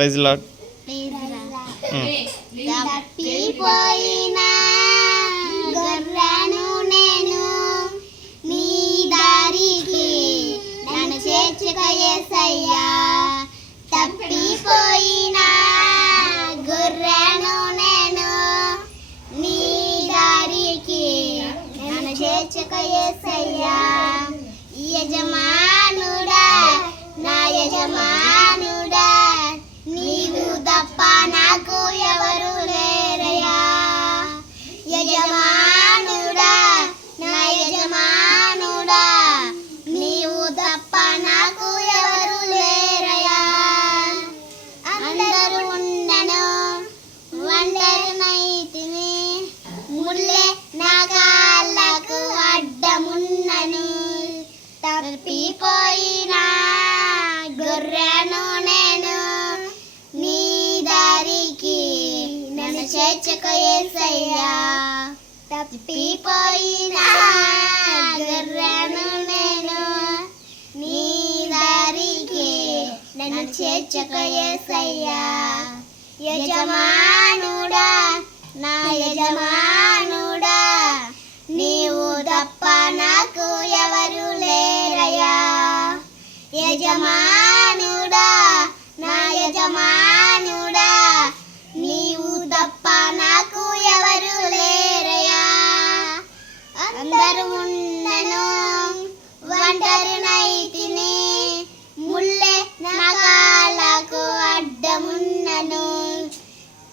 Praise lord. తప్పిపోయిన గొర్రెను నేను, నీ దారికి నన్ను చేర్చుక యేసయ్యా. తప్పిపోయిన గొర్రెను నేను, నీ దారికి నన్ను చేర్చుక యేసయ్యా. యజమానుడా, నా యజమానుడా, నీవు తప్ప నాకు ఎవరు లేరయ్యా. యజమానుడా, నా యజమానుడా, నీవు తప్ప నాకు ఎవరు లేరయ్యా. అందరూ ఉన్నను ఒంటరినైతిని, ముల్లే నా కాళ్ళకు అడ్డమున్నను. తప్పిపోయిన గొర్రెను నేను, నీ దారికి నన్ను చేర్చుక యేసయ్యా. తప్పిపోయిన గొర్రెను నేను, నీ దారికి నన్ను చేర్చుక యేసయ్యా. యజమానుడా, నా యజమానుడా, నీవు తప్ప నాకు ఎవరు లేరయ్యా. యజమానుడా,